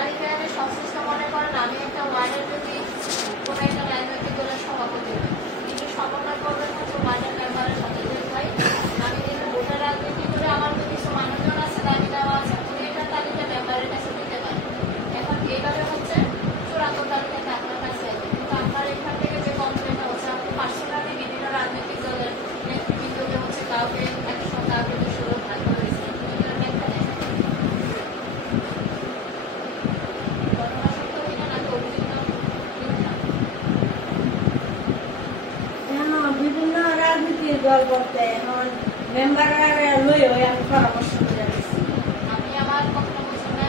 তালিকায় আমি সংশ্লিষ্ট মনে করেন আমি একটা ওয়ার্ডের যদি কোনো একটা রাজনৈতিক দলের সভাপতি হই, কিন্তু সমন্বয় করবেন হচ্ছে ওয়ার্ডের মেম্বারের সাথে যে ভাই আমি কিন্তু ভোটার রাজনীতি করে আমার তো কিছু মানুষজন আছে দাবি দেওয়া আছে, উনি একটা তালিকা মেম্বারের কাছে দিতে পারেন। এখন এইভাবে হচ্ছে চূড়ান্ত তালিকাটা আপনার কাছে আছে, কিন্তু আপনার এখান থেকে যে কমপ্লেনটা হচ্ছে আপনি পার্সোনালি বিভিন্ন রাজনৈতিক দলের নেতৃবৃন্দকে হচ্ছে কাউকে 100 কাউকে 200 ভাগ করে দিয়েছেন, তুমি এটার ব্যাখ্যা দেন। বিভিন্ন রাজনীতির দল করতে এখন মেম্বাররা লই হয়ে আমি পরামর্শ করে দিচ্ছি। আমি আমার কথা বলছি না,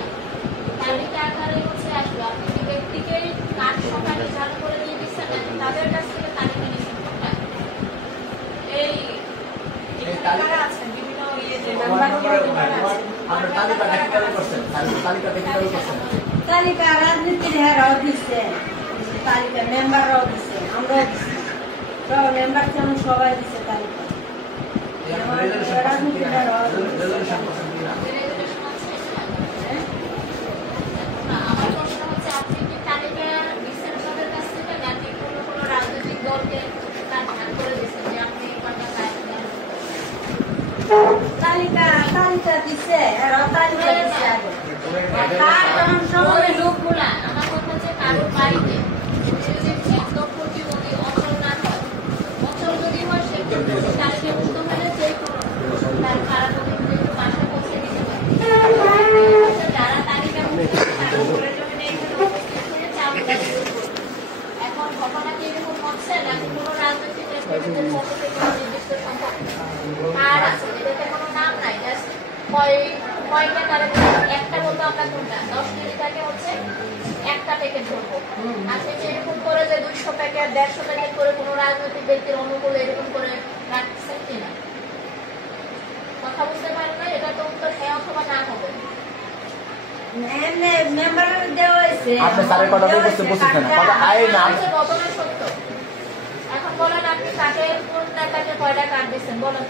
তালিকা আকারে হচ্ছে আসবে আপনি যে ব্যক্তিকে কাঠ সংখ্যা নির্ধারণ করে দিয়ে দিচ্ছেন তাদের কাছ থেকে তালিকা নিচ্ছেন কোনটা এই তালিকা আছেন বিভিন্ন ইয়ে যে তালিকা রাজনীতির হেরাও দিচ্ছে, তালিকা মেম্বাররাও দিচ্ছে, আমরাও দিচ্ছি, মেম্বার যেমন সবাই দিচ্ছে তালিকা। রাজনীতির হেরাও আমার প্রশ্ন হচ্ছে আপনি কি তালিকা দিচ্ছেন তাদের কাছ থেকে নাকি কোনো রাজনৈতিক দলকে তার ভাগ করে দিচ্ছেন যে আপনি তালিকা তালিকা দিচ্ছে, হেরাও তালিকা দিচ্ছে আগে। লোকগুলা আমার কথা হচ্ছে কারোর বাড়িতে প্রতিবন্ধী অচল না হয়, অচল যদি হয় সে তালিকা মুক্ত হলে যে কোনো তার ভাড়া প্রতিবন্ধী একটু বাসা পৌঁছে দিতে পারে। যারা তালিকা মুক্ত তাদের ঘরের জন্য এখানে উপস্থিত হয়ে চাপ এখন ঘটনা কি এরকম হচ্ছে নাকি কোনো রাজনৈতিক নেতৃত্বের পক্ষ থেকে নির্দিষ্ট সংখ্যক কার্ড আছে এটাতে কোনো নাম নাই, জাস্ট কয়টা কার্ডের একটা বলতে আমরা কোনটা 10 কেজি থাকে হচ্ছে একটা প্যাকেট ধরবো। আচ্ছা এরকম করে যে 200 প্যাকেট 150 প্যাকেট করে কোনো রাজনৈতিক ব্যক্তির অনুকূলে এরকম করে রাখছেন কিনা কথা বুঝতে পারেন না, এটা তো উত্তর হ্যাঁ অথবা না হবে। মেম্বারের দেওয়া হয়েছে, আপনি স্যারের কথা বলতে বসেছেন কথা আয় না ঘটনা সত্য। এখন বলেন আপনি কাকে কোন নেতাকে কয়টা কার্ড দিচ্ছেন বলেন।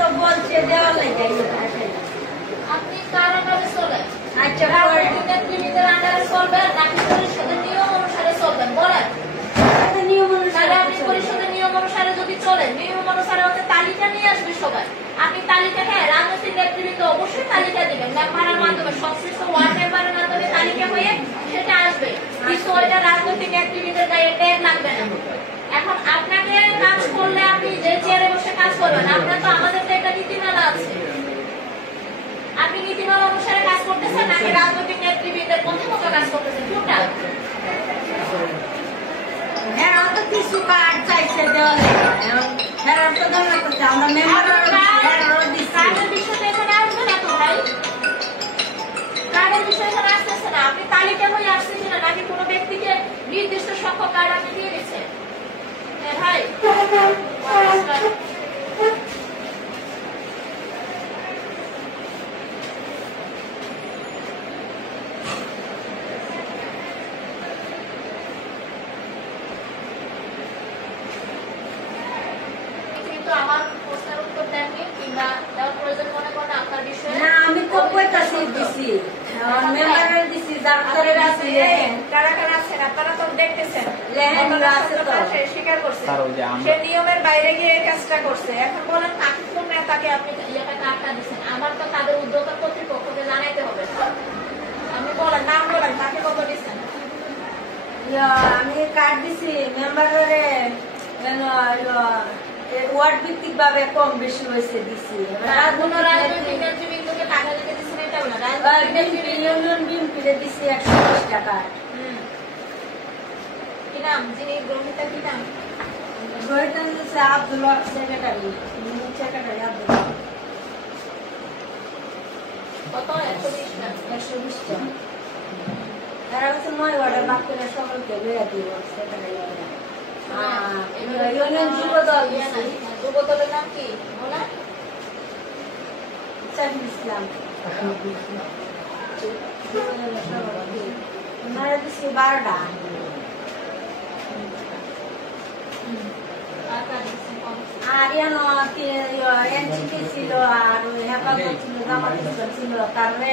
তো বলছে দেওয়া লাগে আপনি কার আন্ডারে চলেন? আচ্ছা নেতৃবৃন্দের আন্ডারে চলবেন নাকি পরিষদের নিয়ম অনুসারে চলবেন বলেন। নিয়ম তাহলে অনুসারে আপনি পরিষদের নিয়ম অনুসারে যদি চলেন, নিয়ম অনুসারে হচ্ছে তালিকা নিয়ে আসবে সবাই। আপনি তালিকা হ্যাঁ রাজনৈতিক নেতৃবৃন্দ অবশ্যই তালিকা দিবেন মেম্বারের মাধ্যমে, সংশ্লিষ্ট ওয়ার্ড মেম্বারের মাধ্যমে তালিকা হয়ে সেটা আসবে, কিন্তু ওইটা রাজনৈতিক নেতৃবৃন্দের গায়ে ট্যাগ লাগবে না। এখন আপনাকে কাজ করলে আপনি যে চেয়ারে বসে কাজ করবেন, আপনার তো আমাদের তো একটা নীতিমালা আছে, আপনি নীতিমালা অনুসারে কাজ করতেছেন নাকি রাজনৈতিক নেতৃবৃন্দের কথা মতো কাজ করতেছেন কোনটা? হ্যাঁ তো কিছু কার্ড চাইছে দেওয়া লাগে, হ্যাঁ তো দেওয়া করতে আমরা মেম্বারের কার্ডের বিষয়টা এখানে আসবে না তো ভাই, কার্ডের বিষয় এখানে আসতেছে না। আপনি তালিকা হয়ে আসছেন কিনা নাকি কোনো ব্যক্তিকে নির্দিষ্ট সংখ্যক কার্ড আপনি দিয়ে দিচ্ছেন? হ্যাঁ ভাই আমার প্রশ্নের উত্তর দেননি কিংবা দেওয়ার প্রয়োজন মনে করেন আপনার বিষয়ে। না আমি তো কয়টা সিট দিছি, মেম্বারের দিছি, ডাক্তারের আছে, কারা কারা আছেন আপনারা তো দেখতেছেন, স্বীকার করছে সে নিয়মের বাইরে গিয়ে এই কাজটা করছে। এখন বলেন কাকে কোন নেতাকে আপনি ইয়েটা কার্ডটা দিচ্ছেন, আমার তো তাদের উদ্যোক্তা কর্তৃপক্ষকে জানাইতে হবে। আপনি বলেন নাম বলেন কাকে কত দিচ্ছেন। আমি কার্ড দিছি মেম্বারের ওয়ার্ড ভিত্তিক ভাবে কম বেশি হয়েছে দিছি। কোন রাজনৈতিক নেতৃবৃন্দকে টাকা দিতে দিচ্ছেন এটা বলে ইউনিয়ন বিএনপিতে দিছি 120 টাকা। কি নাম যিনি গ্রহীতা কি নাম? গ্রহীতা হচ্ছে আব্দুল হক সেক্রেটারি আব্দুল হক। কত 120 টাকা 120 টাকা। তারা হচ্ছে 9 ওয়ার্ডের বাক করে সকলকে বেড়া দিব সেক্রেটারি। ইউনিয়ন যুবদল যুবদলের নাম কি বলা? ইসলাম ওনারা দিচ্ছি 12টা। আর এনসিপি ছিল আর ওই হেফাজত ছিল, জামাত ইসলাম ছিল। তারপরে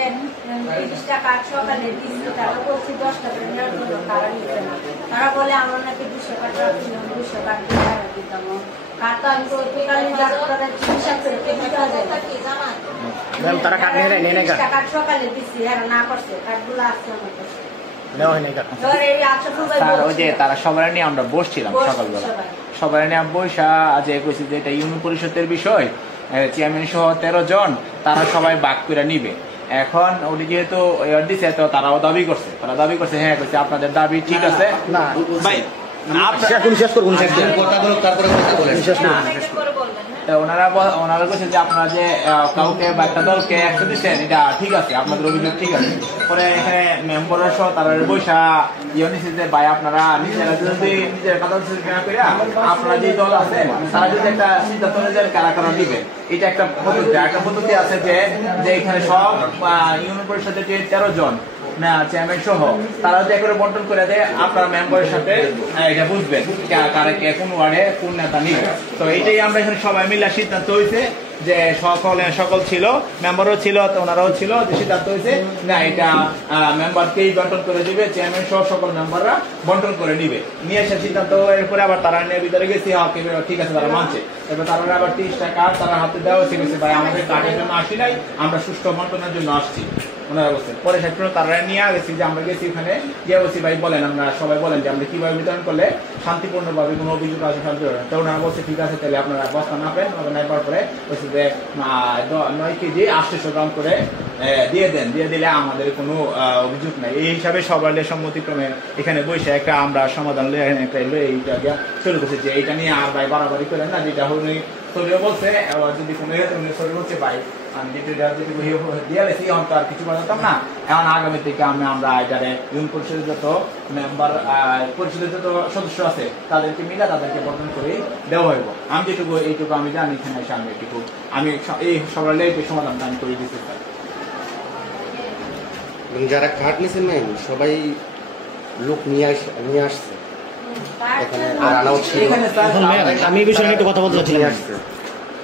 30টা কার্ড সকালে দিচ্ছে, তারা বলছে 10টা করে নেওয়ার জন্য, তারা নিচ্ছে না। তারা বলে আমরা নাকি 200 কার্ড রাখছি, 200 কার্ড দিয়ে দিতাম। কার্ড তো আমি তো টোটালি ডাক্তারের চিকিৎসা করে দিতে হবে। ম্যাম তারা কার্ড নিয়ে নেয় না, কার্ড সকালে দিচ্ছি, আর না করছে কার্ডগুলো আসছে আমার কাছে। নেওয়া হয়নি কার্ড। এবার এই 800 রুপায় স্যার ওই যে তারা সবাই নিয়ে আমরা বসছিলাম সকালবেলা, সবাই নিয়ে বসা আজ কইছি যে এটা ইউনিয়ন পরিষদের বিষয়, চেয়ারম্যান সহ 13 জন, তারা সবাই ভাগ করে নিবে। এখন ওটি যেহেতু দিছে তো তারাও দাবি করছে, হ্যাঁ কইছে আপনাদের দাবি ঠিক আছে না ভাই, শেষ করুন, কথা বলো, তারপরে কথা বলেন। শেষ করুন। করে বলবেন, হ্যাঁ? তো ওনারা বলছে যে আপনারা যে কাউকে বা একটা দলকে 100 দিচ্ছেন, এটা ঠিক আছে, আপনাদের অভিযোগ ঠিক আছে। পরে এখানে মেম্বাররা সহ তারা বৈশা নিচ্ছে যে ভাই আপনারা নিজেরা যদি নিজের কথা না করে আপনারা যে দল আছে তারা যদি একটা সিদ্ধান্ত অনুযায়ী কারা কারা দিবে, এটা একটা পদ্ধতি আছে যে এখানে সব ইউনিয়ন পরিষদের যে 13 জন চেয়ারম্যান সহ তারা যদি একবারে বন্টন করে দেয়, আপনারা মেম্বারের সাথে এটা বুঝবেন কারা কে কোন ওয়ার্ডে কোন নেতা নিবে। তো এইটাই আমরা এখানে সবাই মিলে সিদ্ধান্ত হয়েছে যে সকল ছিল, মেম্বারও ছিল, ওনারাও ছিল, যে সিদ্ধান্ত হয়েছে না এটা মেম্বারকেই বন্টন করে দিবে, চেয়ারম্যান সহ সকল মেম্বাররা বন্টন করে নিবে। নিয়ে এসে সিদ্ধান্ত এরপরে আবার তারা নিয়ে ভিতরে গেছি, ঠিক আছে তারা মানছে। এবার তারা আবার 30টা কার্ড তারা হাতে দেওয়া হয়েছে, ভাই আমাদের কার্ডের জন্য আসি নাই, আমরা সুষ্ঠু বন্টনের জন্য আসছি। ওনারা বলছেন পরে সেখানে তারা নিয়ে গেছি, যে আমরা গেছি ওখানে গিয়ে বলছি ভাই বলেন, আমরা সবাই বলেন যে আমরা কিভাবে বিতরণ করলে শান্তিপূর্ণভাবে কোনো অভিযোগ আসে শান্তি হবে। তো ওনারা বলছে ঠিক আছে, তাহলে আপনারা বস্তা নাপেন, নেবার পরে বলছে যে 9 কেজি 800 গ্রাম করে দিয়ে দেন, দিয়ে দিলে আমাদের কোনো অভিযোগ নাই। এই হিসাবে সবার সম্মতিক্রমে এখানে বসে একটা আমরা সমাধান একটা এইটা শুরু করছি যে এইটা নিয়ে আর ভাই বাড়াবাড়ি করেন না, যেটা হলে শরীর বলছে যদি কোনো শরীর বলছে ভাই আমি দিয়েছি তো আর কিছু বাজাতাম না, এখন আগামী থেকে আমরা এটারে ইউনিয়ন পরিষদের যত মেম্বার পরিষদের যত সদস্য আছে তাদেরকে মিলে তাদেরকে বর্তন করে দেওয়া হইব। আমি যেটুকু এইটুকু আমি জানি এখানে এসে আমি এইটুকু আমি এই সবার সমাধানটা আমি করে দিতে চাই। যারা কার্ড নিয়েছেন ম্যাম সবাই লোক নিয়ে আসছে এখানে, আর আনা হচ্ছে এখানে স্যার এখন ম্যাম আমি এই বিষয়ে নিয়ে একটু কথা বলতে চাচ্ছিলাম,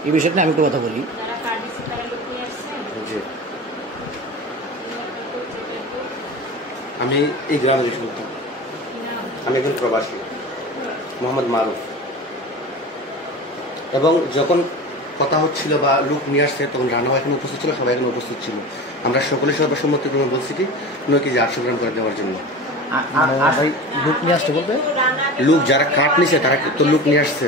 এই বিষয়টা নিয়ে আমি একটু কথা বলি। যারা কার্ড দিচ্ছে তারা লোক নিয়ে আসছে। জি, আমি এই গ্রামে বেশি করতাম, আমি একজন প্রবাসী মোহাম্মদ মারুফ। এবং যখন কথা হচ্ছিল বা লোক নিয়ে আসছে তখন রান্নাও এখানে উপস্থিত ছিল, সবাই এখানে উপস্থিত ছিল। আমরা সকলে সর্বসম্মতিক্রমে বলছি কি 9 কেজি 800 গ্রাম করে দেওয়ার জন্য। ভাই লোক নিয়ে আসতে বলতে লোক যারা কাঠ নিছে তারা তো লোক নিয়ে আসছে।